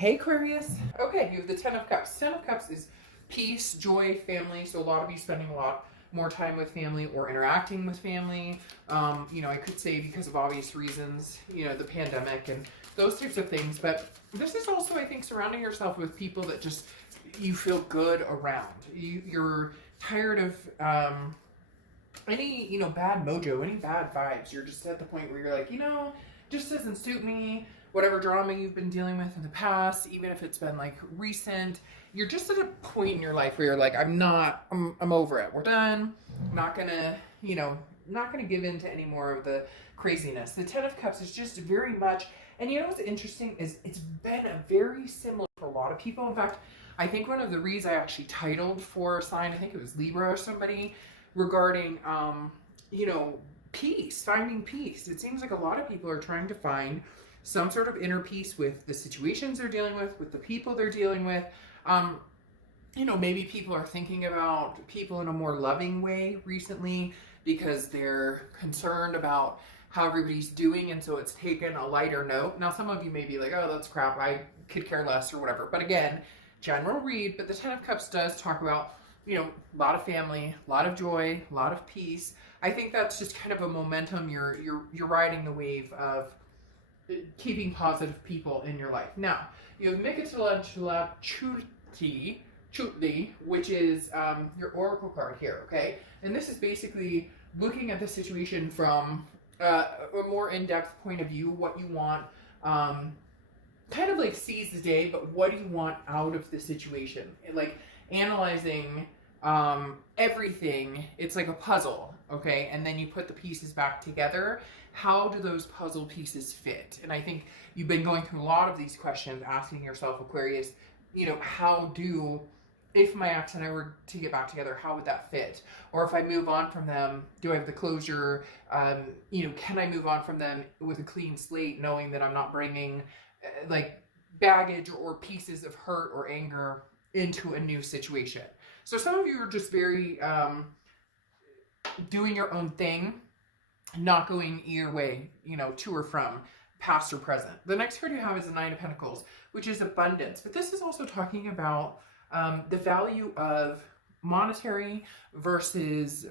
Hey Aquarius. Okay, you have the Ten of Cups. Ten of Cups is peace, joy, family. So a lot of you spending a lot more time with family or interacting with family. I could say because of obvious reasons, the pandemic and those types of things. But this is also, I think, surrounding yourself with people that just you feel good around. You're tired of any bad mojo, any bad vibes. You're just at the point where you're like, just doesn't suit me. Whatever drama you've been dealing with in the past, even if it's been like recent, you're just at a point in your life where you're like, I'm over it. We're done. I'm not gonna, not gonna give in to any more of the craziness. The Ten of Cups is just very much, and what's interesting is it's been a very similar for a lot of people. In fact, I think one of the reads I actually titled for a sign, I think it was Libra or somebody, regarding, peace, finding peace. It seems like a lot of people are trying to find some sort of inner peace with the situations they're dealing with the people they're dealing with. Maybe people are thinking about people in a more loving way recently because they're concerned about how everybody's doing, and so it's taken a lighter note. Now, some of you may be like, oh, that's crap, I could care less or whatever. But again, general read, but the Ten of Cups does talk about, a lot of family, a lot of joy, a lot of peace. I think that's just kind of a momentum. You're riding the wave of keeping positive people in your life. Now, you have Intuitiion, which is your oracle card here, okay? And this is basically looking at the situation from a more in-depth point of view, what you want, kind of like seize the day, but what do you want out of the situation? Like analyzing everything. It's like a puzzle, okay? And then you put the pieces back together. How do those puzzle pieces fit? And I think you've been going through a lot of these questions, asking yourself, Aquarius, if my ex and I were to get back together, how would that fit? Or if I move on from them, do I have the closure? Can I move on from them with a clean slate, knowing that I'm not bringing like baggage or pieces of hurt or anger into a new situation? So some of you are just very doing your own thing, not going either way, to or from, past or present. The next card you have is the Nine of Pentacles, which is abundance. But this is also talking about the value of monetary versus,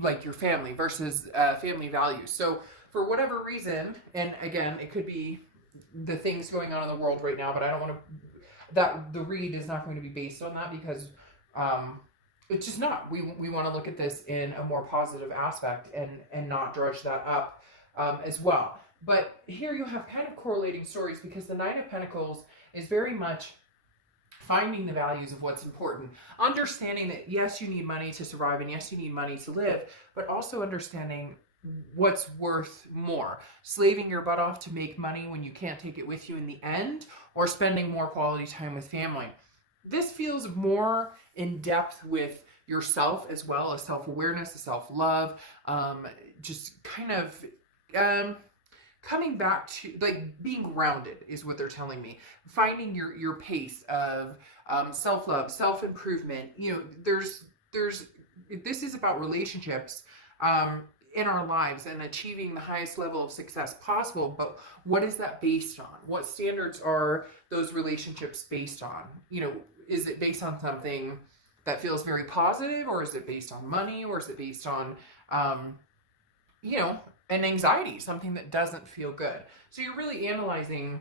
like your family versus family values. So for whatever reason, and again, it could be the things going on in the world right now, but I don't want to, that the read is not going to be based on that because it's just not. We want to look at this in a more positive aspect and not drudge that up as well. But here you have kind of correlating stories because the Nine of Pentacles is very much finding the values of what's important. Understanding that yes, you need money to survive and yes, you need money to live, but also understanding what's worth more. Slaving your butt off to make money when you can't take it with you in the end, or spending more quality time with family. This feels more in depth with yourself as well, as self-awareness, as self-love, just kind of coming back to like being grounded is what they're telling me. Finding your pace of self-love, self-improvement. This is about relationships in our lives and achieving the highest level of success possible. But what is that based on? What standards are those relationships based on? Is it based on something that feels very positive, or is it based on money, or is it based on, an anxiety, something that doesn't feel good? So you're really analyzing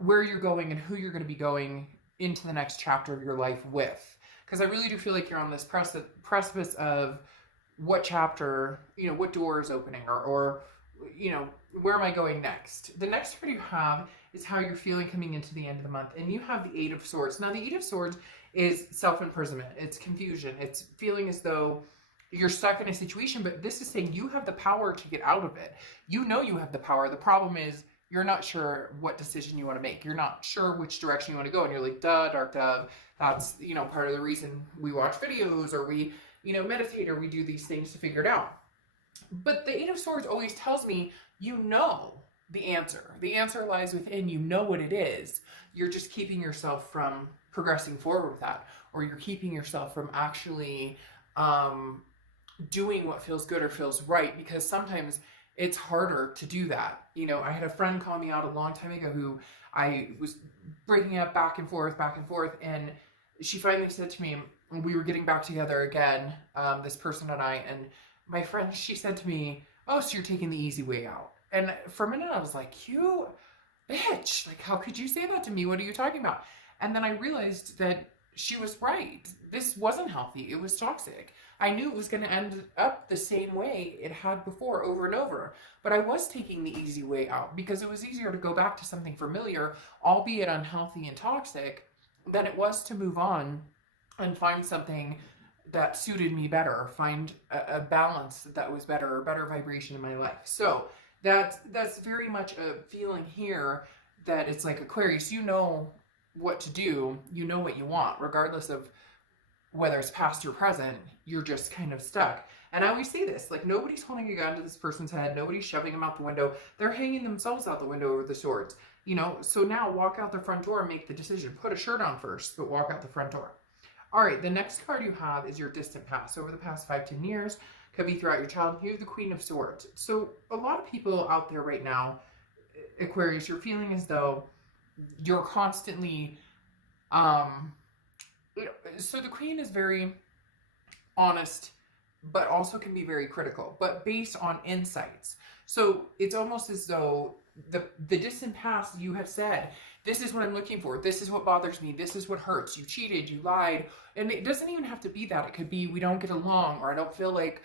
where you're going and who you're going to be going into the next chapter of your life with. Because I really do feel like you're on this precipice of what chapter, what door is opening, or where am I going next? The next card you have is how you're feeling coming into the end of the month. And you have the Eight of Swords. Now, the Eight of Swords is self-imprisonment. It's confusion. It's feeling as though you're stuck in a situation, but this is saying you have the power to get out of it. You have the power. The problem is you're not sure what decision you want to make. You're not sure which direction you want to go. And you're like, duh, dark dove. That's, part of the reason we watch videos or we, meditate, or we do these things to figure it out. But the Eight of Swords always tells me, the answer. The answer lies within, what it is. You're just keeping yourself from progressing forward with that, or you're keeping yourself from actually doing what feels good or feels right, because sometimes it's harder to do that. You know, I had a friend call me out a long time ago who I was breaking up back and forth, and she finally said to me, we were getting back together again, this person and I, and my friend, she said to me, oh, so you're taking the easy way out. And for a minute I was like, you bitch, like, how could you say that to me? What are you talking about? And then I realized that she was right. This wasn't healthy. It was toxic. I knew it was going to end up the same way it had before, over and over. But I was taking the easy way out because it was easier to go back to something familiar, albeit unhealthy and toxic, than it was to move on and find something that suited me better, find a balance that was better, a better vibration in my life. So that's very much a feeling here that it's like, Aquarius, you know what to do, you know what you want, regardless of whether it's past or present, you're just kind of stuck. And I always say this, like, nobody's holding a gun to this person's head, nobody's shoving them out the window, they're hanging themselves out the window over the swords, you know. So now walk out the front door and make the decision. Put a shirt on first, but walk out the front door. All right, the next card you have is your distant past. Over the past 5-10 years, could be throughout your childhood. You have the Queen of Swords. So a lot of people out there right now, Aquarius, you're feeling as though you're constantly, so the Queen is very honest, but also can be very critical, but based on insights. So it's almost as though the distant past, you have said, this is what I'm looking for, this is what bothers me, this is what hurts, you cheated, you lied, and it doesn't even have to be that. It could be, we don't get along, or I don't feel like,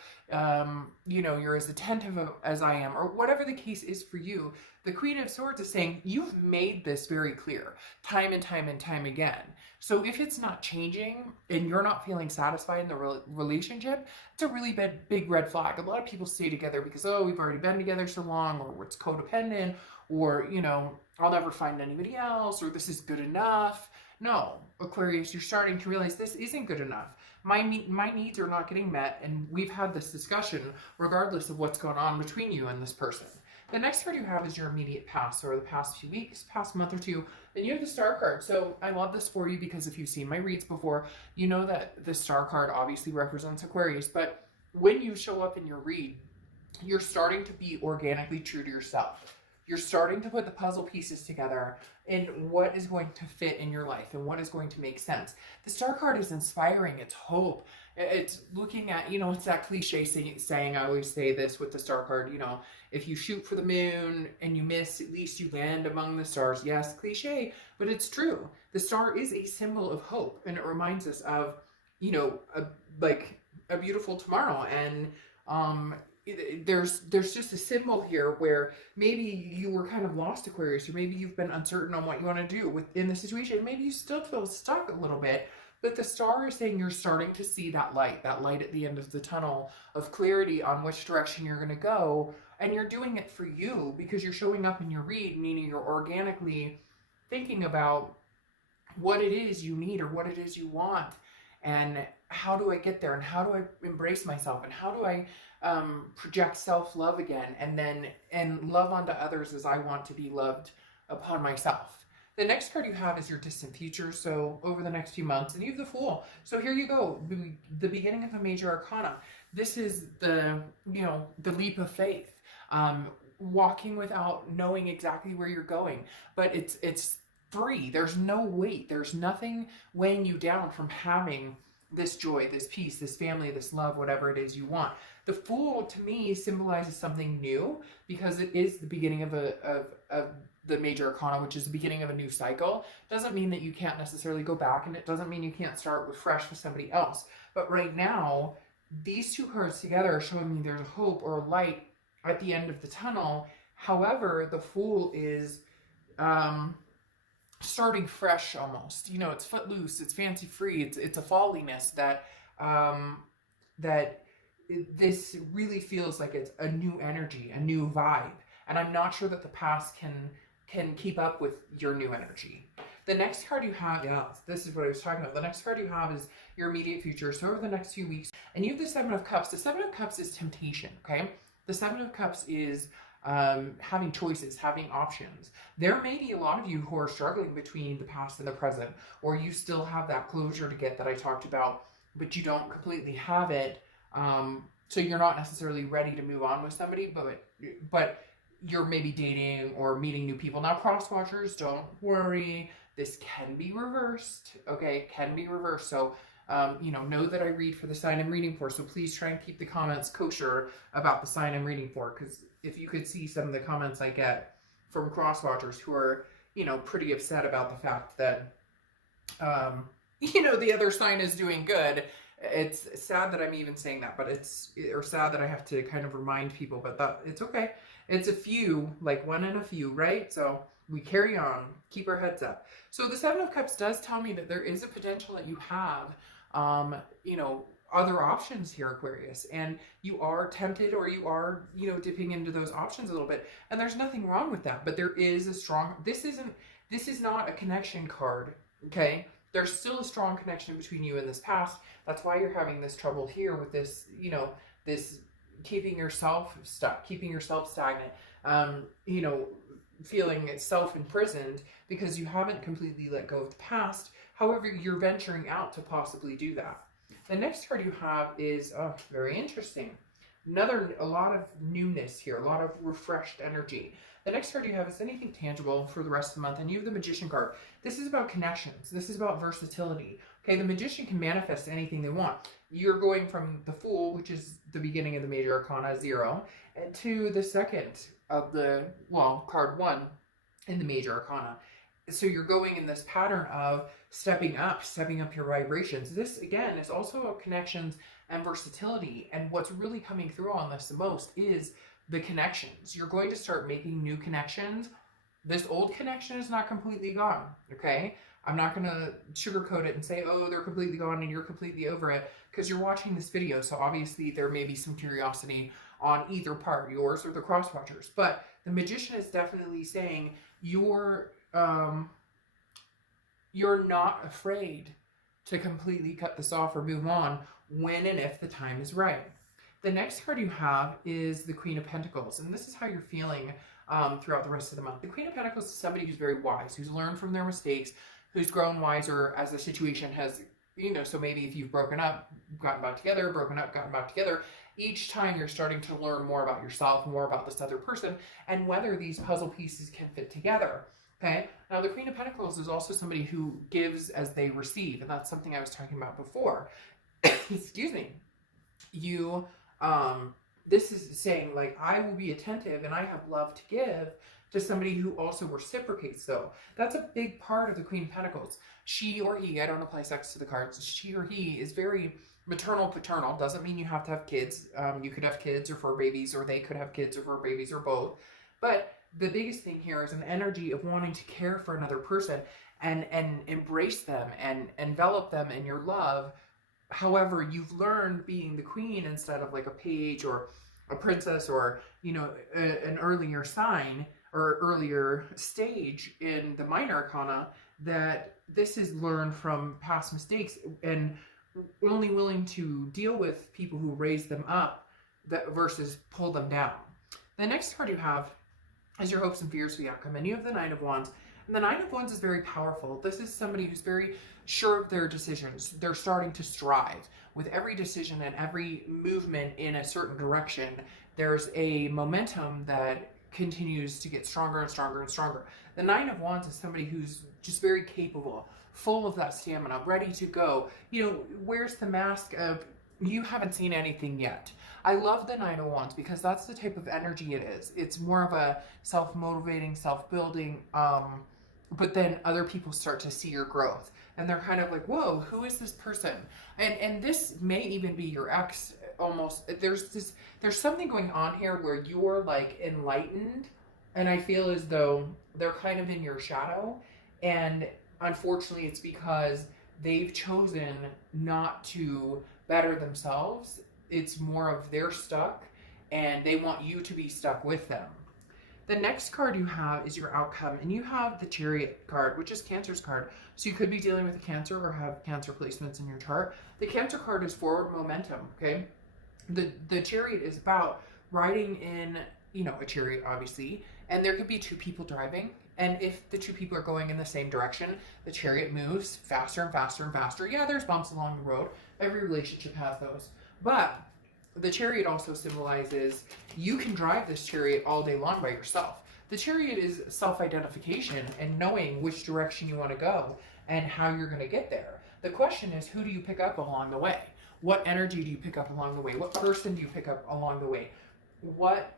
you know, you're as attentive as I am, or whatever the case is for you. The Queen of Swords is saying, you've made this very clear, time and time and time again. So if it's not changing, and you're not feeling satisfied in the relationship, it's a really big red flag. A lot of people stay together because, oh, we've already been together so long, or it's codependent, or, you know, I'll never find anybody else, or this is good enough. No, Aquarius, you're starting to realize this isn't good enough. My needs are not getting met, and we've had this discussion regardless of what's going on between you and this person. The next card you have is your immediate past, or the past few weeks, past month or two. Then you have the Star card. So I love this for you because if you've seen my reads before, you know that the Star card obviously represents Aquarius. But when you show up in your read, you're starting to be organically true to yourself. You're starting to put the puzzle pieces together in what is going to fit in your life and what is going to make sense. The Star card is inspiring. It's hope. It's looking at, you know, it's that cliche saying, I always say this with the Star card, you know, if you shoot for the moon and you miss, at least you land among the stars. Yes, cliche, but it's true. The star is a symbol of hope, and it reminds us of, you know, like a beautiful tomorrow. And there's just a symbol here where maybe you were kind of lost, Aquarius, or maybe you've been uncertain on what you want to do within the situation. Maybe you still feel stuck a little bit, but the star is saying you're starting to see that light at the end of the tunnel of clarity on which direction you're going to go. And you're doing it for you because you're showing up in your read, meaning you're organically thinking about what it is you need or what it is you want. And how do I get there? And how do I embrace myself? And how do I project self-love again? And love onto others as I want to be loved upon myself. The next card you have is your distant future. So over the next few months, and you have the Fool. So here you go, the beginning of a major arcana. This is the, you know, the leap of faith. Walking without knowing exactly where you're going, but it's free. There's no weight. There's nothing weighing you down from having this joy, this peace, this family, this love, whatever it is you want. The Fool to me symbolizes something new because it is the beginning of the major arcana, which is the beginning of a new cycle. Doesn't mean that you can't necessarily go back, and it doesn't mean you can't start with fresh with somebody else. But right now, these two cards together are showing me there's a hope or a light at the end of the tunnel. However, the Fool is starting fresh almost. You know, it's footloose, it's fancy free, it's a falliness that this really feels like it's a new energy, a new vibe. And I'm not sure that the past can keep up with your new energy. The next card you have, yeah, this is what I was talking about. The next card you have is your immediate future. So over the next few weeks, and you have the Seven of Cups. The Seven of Cups is temptation, okay? The Seven of Cups is having choices, having options. There may be a lot of you who are struggling between the past and the present, or you still have that closure to get that I talked about, but you don't completely have it So you're not necessarily ready to move on with somebody, but you're maybe dating or meeting new people. Now, cross watchers, don't worry. This can be reversed, okay? Can be reversed. So, know that I read for the sign I'm reading for. So please try and keep the comments kosher about the sign I'm reading for. Because if you could see some of the comments I get from cross watchers who are, pretty upset about the fact that, the other sign is doing good. It's sad that I'm even saying that, but or sad that I have to kind of remind people, but that it's okay. It's a few, like one in a few, right? So we carry on, keep our heads up. So the Seven of Cups does tell me that there is a potential that you have, other options here, Aquarius, and you are tempted, or you are, dipping into those options a little bit, and there's nothing wrong with that. But there is a strong, this is not a connection card, okay? There's still a strong connection between you and this past. That's why you're having this trouble here with this, this keeping yourself stuck, keeping yourself stagnant, feeling self-imprisoned because you haven't completely let go of the past. However, you're venturing out to possibly do that. The next card you have is very interesting. A lot of newness here, a lot of refreshed energy. The next card you have is anything tangible for the rest of the month, and you have the Magician card. This is about connections. This is about versatility. Okay, the Magician can manifest anything they want. You're going from the Fool, which is the beginning of the major arcana, 0, and to the second of the, card 1 in the major arcana. So you're going in this pattern of stepping up your vibrations. This, again, is also about connections and versatility. And what's really coming through on this the most is the connections. You're going to start making new connections. This old connection is not completely gone, okay? I'm not going to sugarcoat it and say, oh, they're completely gone and you're completely over it, because you're watching this video. So obviously there may be some curiosity on either part, yours or the cross watchers. But the Magician is definitely saying you're not afraid to completely cut this off or move on when and if the time is right. The next card you have is the Queen of Pentacles, and this is how you're feeling throughout the rest of the month. The Queen of Pentacles is somebody who's very wise, who's learned from their mistakes, who's grown wiser as the situation has, so maybe if you've broken up, gotten back together, broken up, gotten back together, each time you're starting to learn more about yourself, more about this other person, and whether these puzzle pieces can fit together. Okay, now the Queen of Pentacles is also somebody who gives as they receive, and that's something I was talking about before. Excuse me. This is saying, like, I will be attentive and I have love to give to somebody who also reciprocates. So that's a big part of the Queen of Pentacles. She or he, I don't apply sex to the cards, she or he is very maternal, paternal. Doesn't mean you have to have kids. You could have kids or fur babies, or they could have kids or fur babies, or both. But the biggest thing here is an energy of wanting to care for another person and embrace them and envelop them in your love. However, you've learned being the queen instead of like a page or a princess or, an earlier sign or earlier stage in the minor arcana, that this is learned from past mistakes and only willing to deal with people who raise them up versus pull them down. The next card you have is your hopes and fears for the outcome, and you have the Nine of Wands. And the Nine of Wands is very powerful. This is somebody who's very sure of their decisions. They're starting to strive. With every decision and every movement in a certain direction, there's a momentum that continues to get stronger and stronger and stronger. The Nine of Wands is somebody who's just very capable, full of that stamina, ready to go. Wears the mask of, you haven't seen anything yet. I love the Nine of Wands because that's the type of energy it is. It's more of a self-motivating, self-building, but then other people start to see your growth. And they're kind of like, whoa, who is this person? And this may even be your ex almost. There's something going on here where you're like enlightened. And I feel as though they're kind of in your shadow. And unfortunately, it's because they've chosen not to better themselves. It's more of they're stuck and they want you to be stuck with them. The next card you have is your outcome, and you have the Chariot card, which is Cancer's card. So you could be dealing with a Cancer or have Cancer placements in your chart. The Cancer card is forward momentum, okay? The Chariot is about riding in, a chariot, obviously, and there could be two people driving. And if the two people are going in the same direction, the chariot moves faster and faster and faster. Yeah, there's bumps along the road. Every relationship has those. But the Chariot also symbolizes you can drive this Chariot all day long by yourself. The Chariot is self-identification and knowing which direction you want to go and how you're going to get there. The question is, who do you pick up along the way? What energy do you pick up along the way? What person do you pick up along the way? What,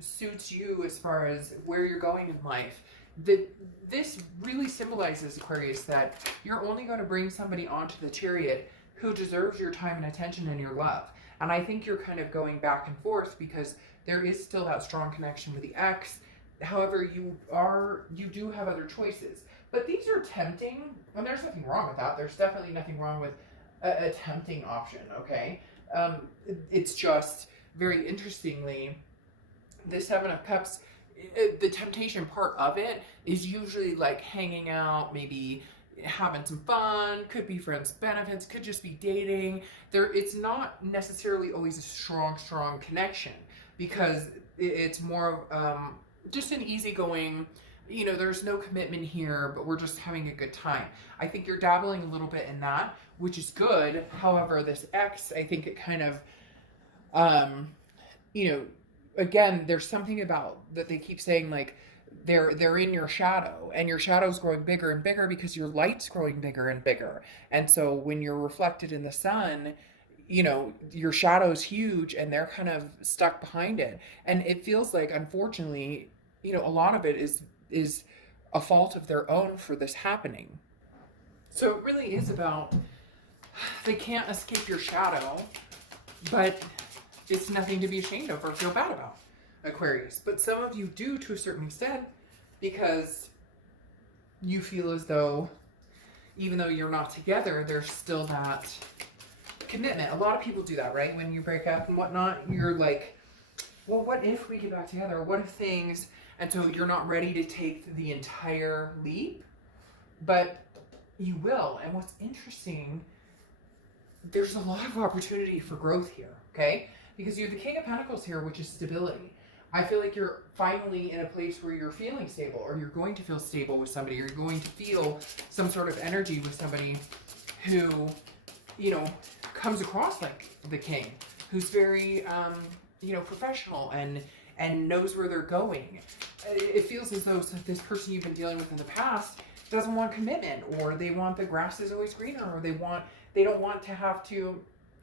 suits you as far as where you're going in life? This really symbolizes, Aquarius, that you're only going to bring somebody onto the Chariot who deserves your time and attention and your love. And I think you're kind of going back and forth because there is still that strong connection with the ex. However, you do have other choices. But these are tempting, and there's nothing wrong with that. There's definitely nothing wrong with a tempting option, okay? It's just, very interestingly, the Seven of Cups, the temptation part of it is usually like hanging out, maybe having some fun, could be friends benefits, could just be dating. It's not necessarily always a strong connection because it's more of just an easygoing, there's no commitment here, but we're just having a good time. I think you're dabbling a little bit in that, which is good. However, this ex, I think it kind of, again, there's something about that they keep saying, like, they're in your shadow, and your shadow's growing bigger and bigger because your light's growing bigger and bigger. And so when you're reflected in the sun, your shadow's huge and they're kind of stuck behind it. And it feels like, unfortunately, a lot of it is a fault of their own for this happening. So it really is about, they can't escape your shadow, but it's nothing to be ashamed of or feel bad about, Aquarius. But some of you do to a certain extent because you feel as though, even though you're not together, there's still that commitment. A lot of people do that, right? When you break up and whatnot, you're like, well, what if we get back together? What if things... And so you're not ready to take the entire leap, but you will. And what's interesting, there's a lot of opportunity for growth here, okay? Because you're the King of Pentacles here, which is stability. I feel like you're finally in a place where you're feeling stable, or you're going to feel stable with somebody, or you're going to feel some sort of energy with somebody who, comes across like the King, who's very, professional and knows where they're going. It feels as though this person you've been dealing with in the past doesn't want commitment, or they want the grass is always greener, or they don't want to have to,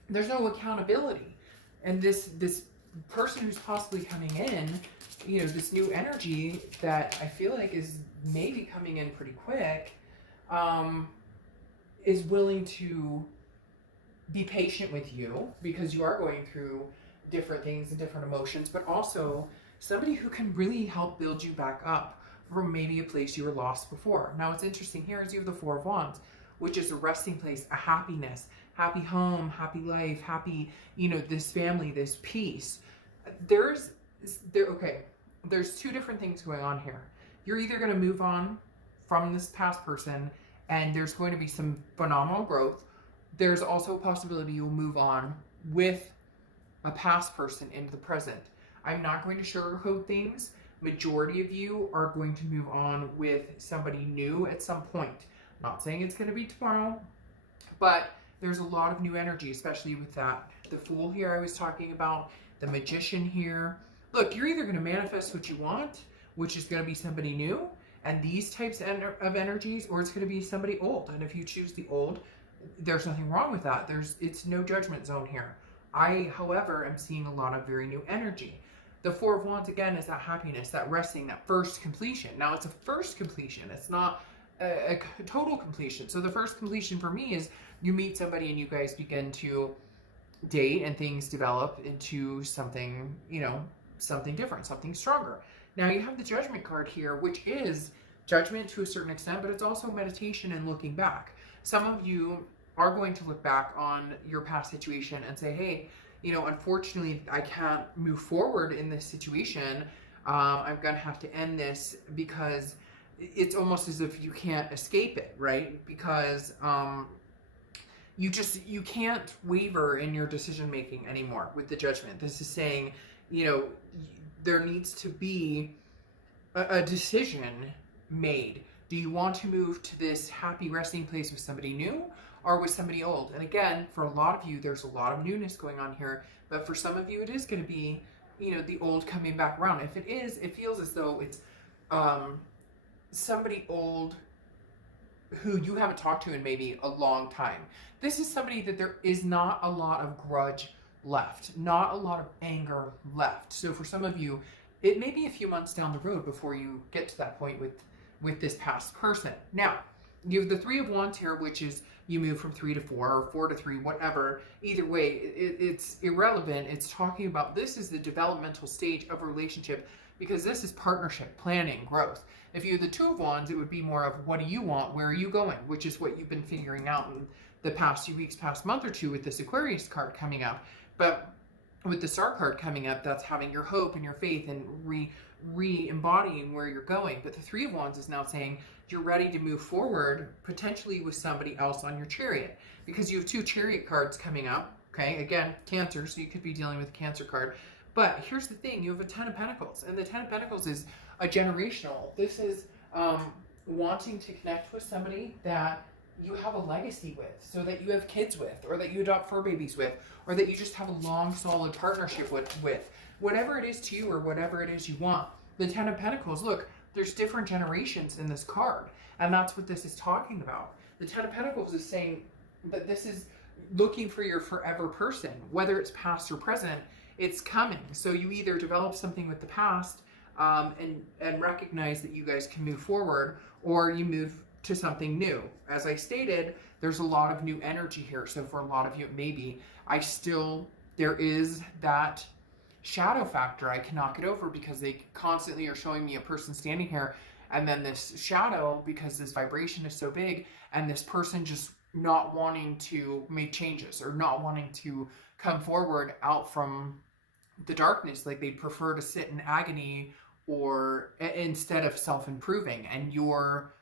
there's no accountability. And this person who's possibly coming in, this new energy that I feel like is maybe coming in pretty quick, is willing to be patient with you because you are going through different things and different emotions, but also somebody who can really help build you back up from maybe a place you were lost before. Now, what's interesting here is you have the Four of Wands, which is a resting place, a happiness, happy home, happy life, happy, this family, this peace. There's two different things going on here. You're either going to move on from this past person and there's going to be some phenomenal growth. There's also a possibility you'll move on with a past person into the present. I'm not going to sugarcoat things. Majority of you are going to move on with somebody new at some point. Not saying it's going to be tomorrow, but there's a lot of new energy, especially with that. The Fool here I was talking about, the Magician here. Look, you're either going to manifest what you want, which is going to be somebody new, and these types of energies, or it's going to be somebody old. And if you choose the old, there's nothing wrong with that. It's no judgment zone here. I, however, am seeing a lot of very new energy. The Four of Wands, again, is that happiness, that resting, that first completion. Now, it's a first completion. It's not a total completion. So the first completion for me is you meet somebody and you guys begin to date and things develop into something, something different, something stronger. Now, you have the Judgment card here, which is judgment to a certain extent, but it's also meditation and looking back. Some of you are going to look back on your past situation and say, hey, unfortunately, I can't move forward in this situation. I'm going to have to end this because it's almost as if you can't escape it, right? Because you can't waver in your decision-making anymore with the Judgment. This is saying, there needs to be a decision made Do you want to move to this happy resting place with somebody new or with somebody old? And again, for a lot of you, there's a lot of newness going on here, but for some of you, it is going to be, you know, the old coming back around. If it is, it feels as though it's somebody old who you haven't talked to in maybe a long time. This is somebody that there is not a lot of grudge left, not a lot of anger left. So for some of you, it may be a few months down the road before you get to that point with this past person. Now, you have the Three of Wands here, which is you move from 3 to 4 or 4 to 3, whatever. Either way, it's irrelevant. It's talking about this is the developmental stage of a relationship, because this is partnership, planning, growth. If you have the Two of Wands, it would be more of what do you want? Where are you going? Which is what you've been figuring out in the past few weeks, past month or two with this Aquarius card coming up. But with the Star card coming up, that's having your hope and your faith and re-embodying where you're going. But the Three of Wands is now saying you're ready to move forward, potentially with somebody else on your Chariot, because you have 2 Chariot cards coming up. Okay, again, Cancer, so you could be dealing with a Cancer card. But here's the thing, you have a Ten of Pentacles, and the Ten of Pentacles is a generational. This is wanting to connect with somebody that you have a legacy with, so that you have kids with, or that you adopt fur babies with, or that you just have a long, solid partnership with. Whatever it is to you, or whatever it is you want. The Ten of Pentacles, look, there's different generations in this card, and that's what this is talking about. The Ten of Pentacles is saying that this is looking for your forever person, whether it's past or present. It's coming. So you either develop something with the past and recognize that you guys can move forward, or you move to something new. As I stated, there's a lot of new energy here. So for a lot of you, maybe there is that shadow factor. I cannot get over, because they constantly are showing me a person standing here, and then this shadow, because this vibration is so big, and this person just not wanting to make changes or not wanting to come forward out from the darkness. Like they'd prefer to sit in agony or instead of self-improving, and you're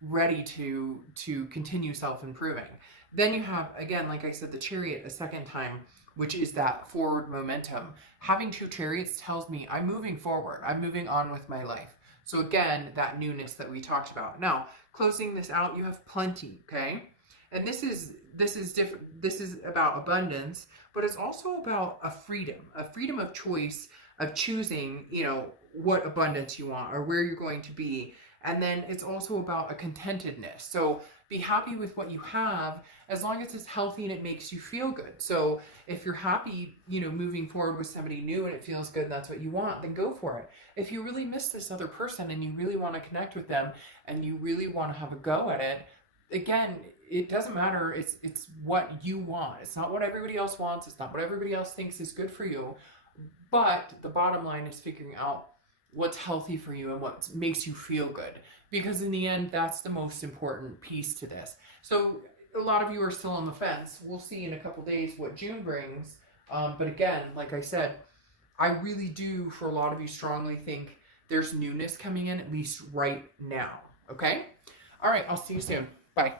ready to continue self-improving. Then you have, again, like I said, the Chariot a second time, which is that forward momentum. Having 2 chariots tells me I'm moving forward. I'm moving on with my life. So again, that newness that we talked about. Now, closing this out, you have plenty, okay? And this is different. This is about abundance, but it's also about a freedom of choice, of choosing, you know, what abundance you want or where you're going to be. And then it's also about a contentedness. So be happy with what you have, as long as it's healthy and it makes you feel good. So if you're happy, you know, moving forward with somebody new and it feels good and that's what you want, then go for it. If you really miss this other person and you really want to connect with them and you really want to have a go at it, again, it doesn't matter. It's what you want. It's not what everybody else wants. It's not what everybody else thinks is good for you. But the bottom line is figuring out what's healthy for you and what makes you feel good. Because in the end, that's the most important piece to this. So a lot of you are still on the fence. We'll see in a couple days what June brings. But again, like I said, I really do, for a lot of you, strongly think there's newness coming in, at least right now. Okay? All right, I'll see you soon. Bye.